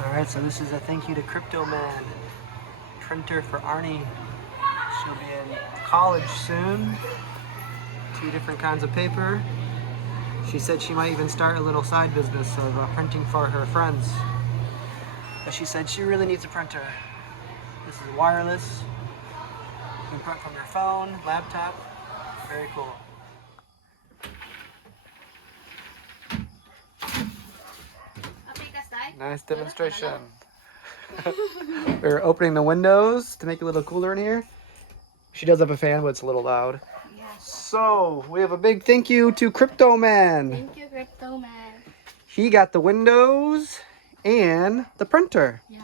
Alright, so this is a thank you to Crypto Man. Printer for Arnie. She'll be in college soon. 2 different kinds of paper. She said she might even start a little side business of printing for her friends. But she said she really needs a printer. This is wireless. You can print from your phone, laptop. Very cool. Nice demonstration. We're opening the windows to make it a little cooler in here. She does have a fan, but it's a little loud. Yes. So, we have a big thank you to Crypto Man. Thank you, Crypto Man. He got the windows and the printer. Yeah.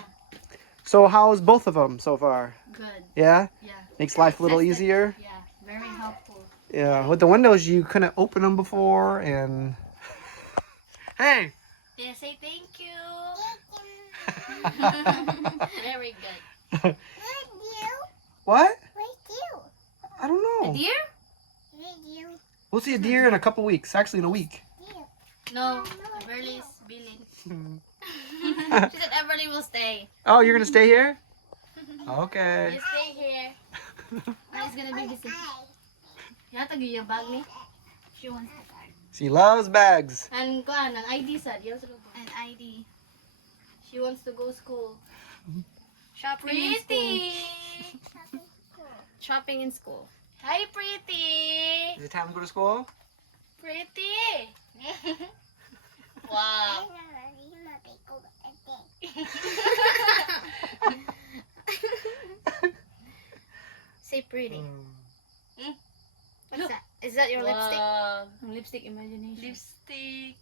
So, how's both of them so far? Good. Yeah? Yeah. Makes life a little Tested. easier? Yeah, very helpful. Yeah, with the windows, you couldn't open them before and... Hey! Yeah, say thank you. Very good. What? I don't know. A deer? We'll see a deer in a couple weeks. Actually, in a week. No, Everly's billing. She said Everly will stay. Oh, you're gonna stay here? Okay. You stay here. It's gonna be busy. Yata yung bag ni. She wants the bag. She loves bags. And kuan, an ID sad. An ID. She wants to go school. Shopping in school. Shopping in school. Hi, pretty. Is it time to go to school? Pretty. Wow. Say pretty. What's that? Is that your lipstick? Lipstick imagination. Lipstick.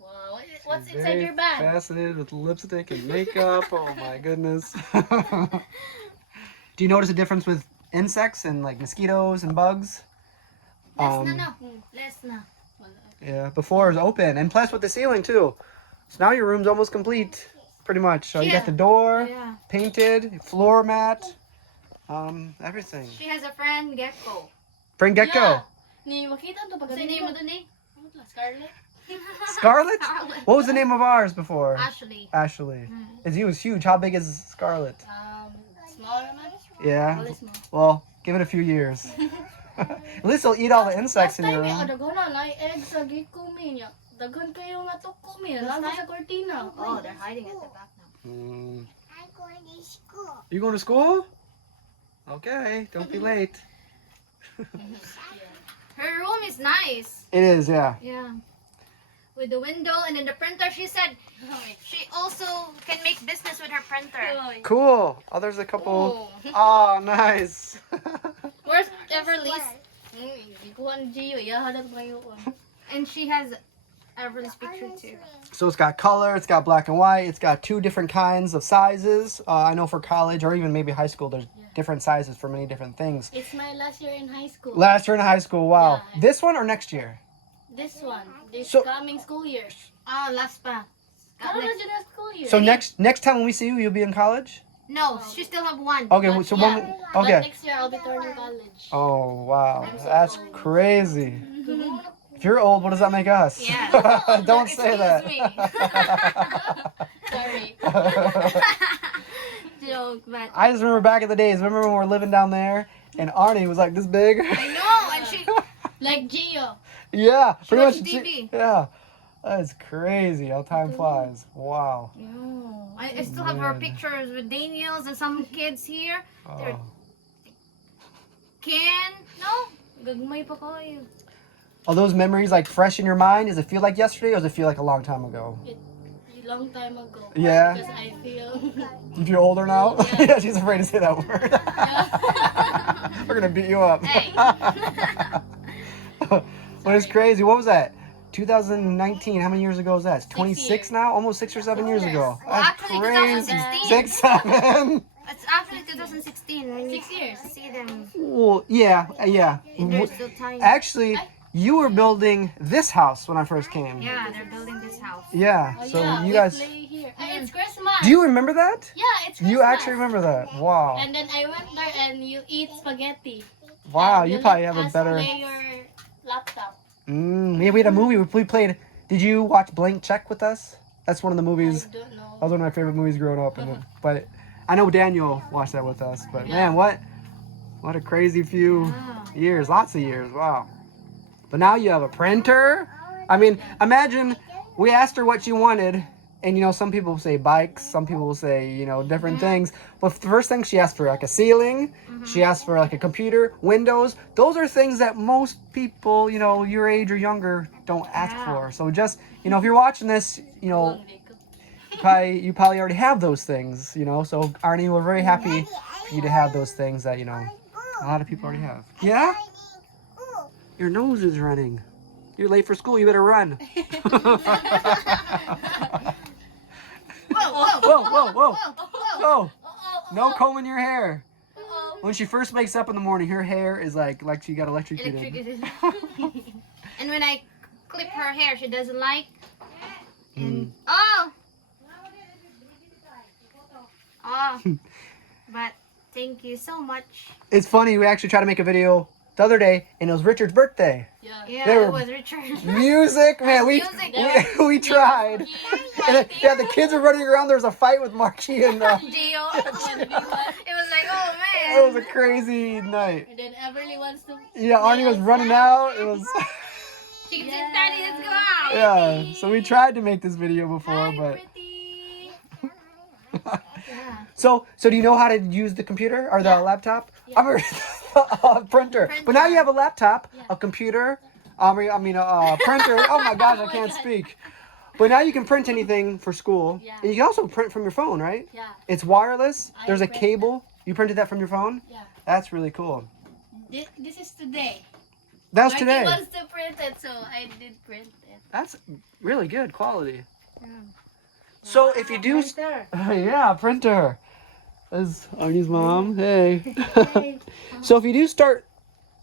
Wow. What's inside Very your bag? Fascinated with lipstick and makeup. Oh my goodness. Do you notice a difference with insects and like mosquitoes and bugs? Less na. Yeah, before it was open, and plus with the ceiling too. So now your room's almost complete, pretty much. So you got the door, painted, floor mat, everything. She has a friend, Gecko. Friend Gecko. Yeah. Ni makita to pag name mo dun eh. Scarlet. Scarlet? What was the name of ours before? Ashley. Ashley. He was huge. How big is Scarlet? Small naman. Yeah. Really small. Well, give it a few years. At least they'll eat all the insects in your room. Daghan na eggs sa giko minya. Daghan kayo nga tuko minya. Nasa sa cortina. Oh, they're hiding at the back now. I'm going to school. You going to school? Okay, don't be late. Her room is nice. It is, yeah. Yeah. With the window and then the printer, she said she also can make business with her printer. Cool. Oh, there's a couple. Oh, nice. Where's Everly's? And she has Everly's picture too. So it's got color, it's got black and white, it's got 2 different kinds of sizes. I know for college or even maybe high school, there's different sizes for many different things. It's my last year in high school. Last year in high school, wow. Yeah. This one or next year? This one. This So- coming school year. Last pa. Next school year. So next time when we see you, you'll be in college? No, she still have one. Okay, But so yeah, when, but okay. next year I'll be turning college. Oh, wow. That's crazy. If you're old, what does that make us? Yeah. Don't say that. Excuse me. Sorry. Joke, but I just remember back in the days, remember when we were living down there and Arnie was like this big? I know, and she like Gio. Yeah, pretty watched much. TV. Yeah. That's crazy how time flies. Wow. I still have her pictures with Daniels and some kids here. Oh. Gagmay pa kayo. Are those memories like fresh in your mind? Does it feel like yesterday or does it feel like a long time ago? A long time ago. Yeah. Because I feel. You feel older now? Yeah. Yeah, she's afraid to say that word. We're gonna beat you up. Hey. But it's crazy. What was that? 2019. How many years ago was that? It's 26 years. now? Almost 6 or 7 years ago. Well, That's actually, crazy. 2016. 6, 7. It's actually 2016. 6 years. See them. Well, yeah. They're still tiny. Actually, you were building this house when I first came. Yeah, they're building this house. Yeah. So you guys. Play here. It's Christmas. Do you remember that? Yeah, it's Christmas. You actually remember that? Wow. And then I went there and you eat spaghetti. Wow. And You probably have let a us better. play your laptop. Yeah, we had a movie. We played. Did you watch Blank Check with us? That's one of the movies. I don't know. That was one of my favorite movies growing up. But I know Daniel watched that with us. But man, what a crazy few years. Lots of years. Wow. But now you have a printer. I mean, imagine we asked her what she wanted. And, you know, some people will say bikes. Some people will say, you know, different things. But the first thing she asked for, like a ceiling. She asked for, like, a computer, windows. Those are things that most people, you know, your age or younger don't ask for. So just, you know, if you're watching this, you know, you probably already have those things, you know. So, Arnie, we're very happy for you to have those things that, you know, a lot of people already have. Yeah? Your nose is running. You're late for school. You better run. Whoa. No combing your hair. When she first wakes up in the morning, her hair is like she got electrocuted. And when I clip her hair, she doesn't like. And but thank you so much. It's funny, we actually tried to make a video the other day, and it was Richard's birthday. Yeah, it was Richard. Music, man, we tried. And the kids were running around. There was a fight with Marky and Gio. It was like, oh man. It was a crazy night. And then Everly wants to. Yeah, Arnie was running out. It was. She can say, Daddy, let's go out. Yeah, so we tried to make this video before, but. So do you know how to use the computer or the laptop? Yeah. A printer. But now you have a laptop, a computer, a printer. Oh my gosh, I can't speak. But now you can print anything for school. Yeah. And you can also print from your phone, right? Yeah. It's wireless. There's a cable. You printed that from your phone? Yeah. That's really cool. This is today. That was today. He wants to print it, so I did print it. That's really good quality. Yeah. So if you do... Printer. Yeah, printer. That's Arnie's mom. Hey. So if you do start,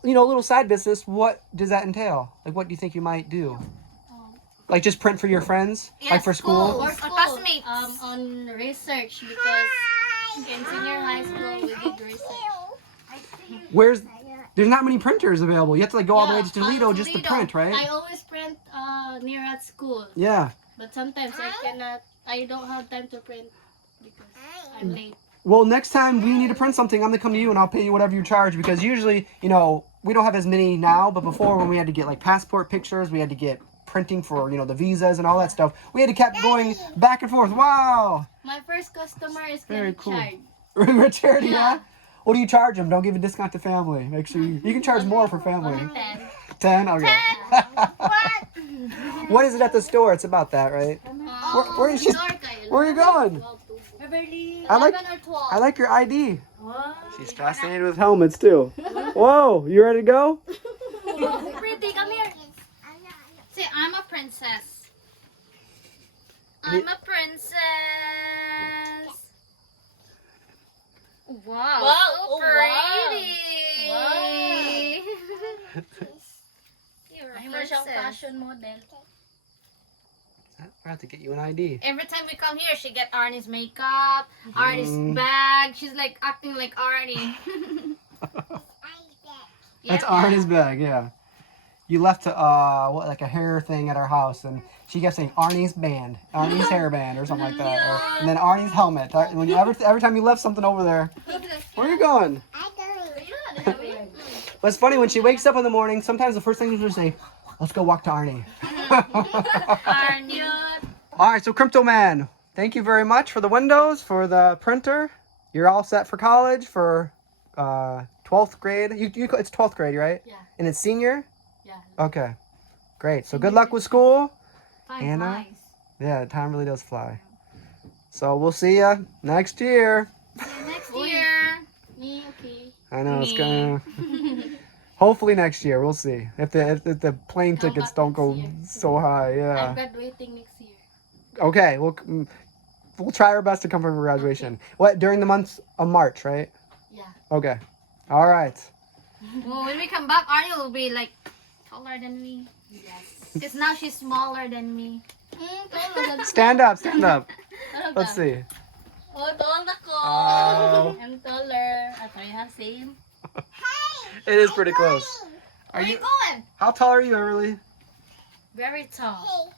you know, a little side business, what does that entail? Like, what do you think you might do? Like, just print for your friends? Yes, like for school? Or classmates. On research, because in senior high school we did research. There's not many printers available. You have to like go all the way to Toledo just to print, right? I always print near at school. Yeah. But sometimes I don't have time to print because I'm late. Well, next time we need to print something, I'm going to come to you and I'll pay you whatever you charge, because usually, you know, we don't have as many now, but before, when we had to get like passport pictures, we had to get printing for, you know, the visas and all that stuff. We had to keep going back and forth. Wow. My first customer is Very cool. Richard. Richard, yeah? What do you charge them? Don't give a discount to family. Make sure you can charge more for family. 10? Okay. What is it at the store? It's about that, right? Where are you going? Beverly, I 11 or 12. I like your ID. What? She's fascinated with helmets too. Whoa, you ready to go? Pretty, come here. Say, I'm a princess. I'm a princess. Wow, Wow, so oh, pretty. You're a I'm a princess. fashion model. I have to get you an ID. Every time we come here, she get Arnie's makeup, Arnie's bag. She's like acting like Arnie. That's Arnie's bag, yeah. You left like a hair thing at our house, and she kept saying Arnie's band, Arnie's hairband, or something like that. And then Arnie's helmet. When you every time you left something over there, where are you going? But it's funny, when she wakes up in the morning, sometimes the first thing she'll say, let's go walk to Arnie. Arnie. All right, so Crypto Man, thank you very much for the windows, for the printer. You're all set for college for 12th grade. It's 12th grade, right? Yeah. And it's senior? Yeah. Okay, great. So good luck with school. Time flies. Yeah, time really does fly. So we'll see ya next year. Next year. Me, okay. I know it's gonna. Hopefully next year, we'll see. If the plane tickets don't go so high, I'm yeah. graduating next year. Okay, we'll try our best to come for graduation. What, during the month of March, right? Yeah. Okay. All right. Well, when we come back, Arnie will be like taller than me. Yes. Because now she's smaller than me. Stand up, stand up. Let's see. Oh, tall na ko. Oh. I'm taller. At I have same. It is pretty close. Where are you going? How tall are you, Everly? Very tall.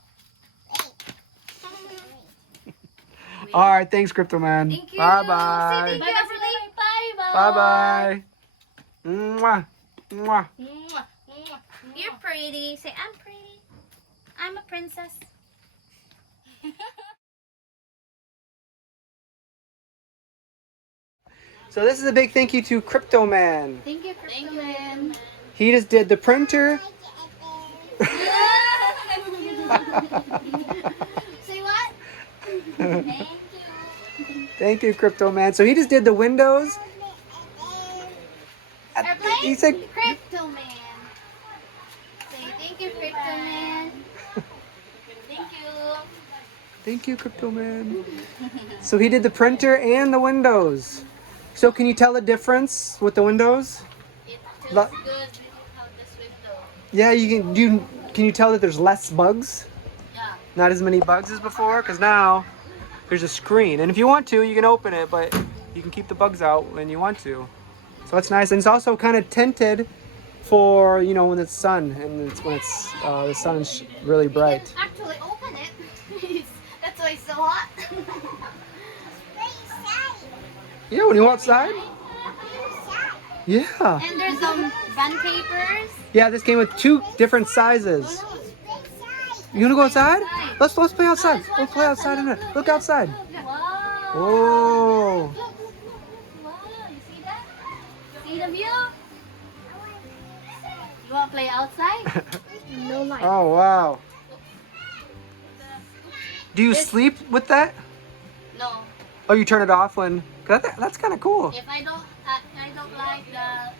All right, thanks, Crypto Man. Thank you. Bye Say bye. thank you, everybody. Bye bye. Mwah. Mwah. You're pretty. Say I'm pretty. I'm a princess. So this is a big thank you to Crypto Man. Thank you, Crypto Man. He just did the printer. Say what? Thank you. Thank you, Crypto Man. So he just did the windows. Airplane? He said, Crypto Man. Say thank you, Crypto Man. Thank you. thank you, Crypto Man. So he did the printer and the windows. So can you tell the difference with the windows? It Lo- feels good when you have this window. Yeah, can you tell that there's less bugs? Yeah. Not as many bugs as before? Because now there's a screen. And if you want to, you can open it, but you can keep the bugs out when you want to. So it's nice. And it's also kind of tinted for, you know, when it's sun and when the sun's really bright. You can actually open it. That's why it's so hot. Yeah, when you go outside? Yeah. And there's some band papers. Yeah, this came with 2 different sizes. You gonna go outside? Let's play outside. Let's play outside in a minute. Look outside. Wow. Whoa. Wow. You see that? See the view? You want to play outside? No light. Oh wow. Do you sleep with that? No. Oh, you turn it off when? 'Cause that's kind of cool. If I don't like the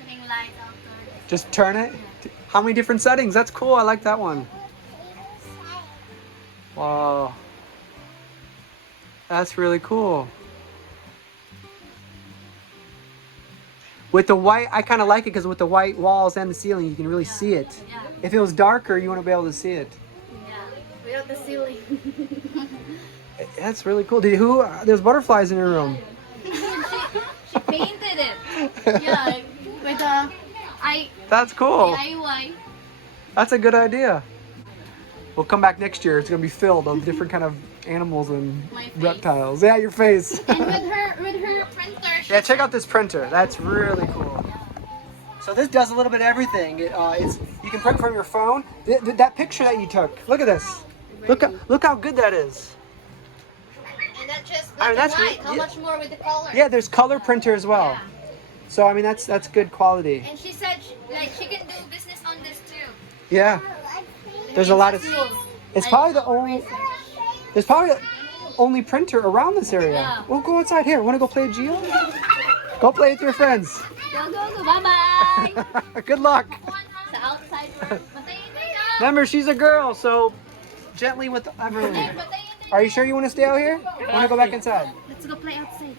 putting light outdoors. Just turn it. How many different settings? That's cool. I like that one. Wow. That's really cool. With the white, I kind of like it because with the white walls and the ceiling, you can really see it. Yeah. If it was darker, you wouldn't be able to see it. Yeah. Without the ceiling. That's really cool. There's butterflies in your room. She painted it. Yeah. With a That's cool. DIY. That's a good idea. We'll come back next year. It's gonna be filled of different kind of animals and My face. reptiles. Yeah, your face. And with her printer. Yeah, check out this printer. That's really cool. So this does a little bit of everything. You can print from your phone. That picture that you took. Look at this. Look how good that is. And that's just I mean, black that's and white. How yeah. much more with the color? Yeah, there's color printer as well. Yeah. So I mean that's good quality. And she said she can do business on this too. Yeah. There's a lot of. It's probably the only. There's probably the only printer around this area. Yeah. We'll go outside here. Want to go play Geo? Go play with your friends. Go. Bye-bye. Good luck. Sa outside world. Remember, she's a girl, so gently with everyone. Are you sure you want to stay out here? Want to go back inside? Let's go play outside.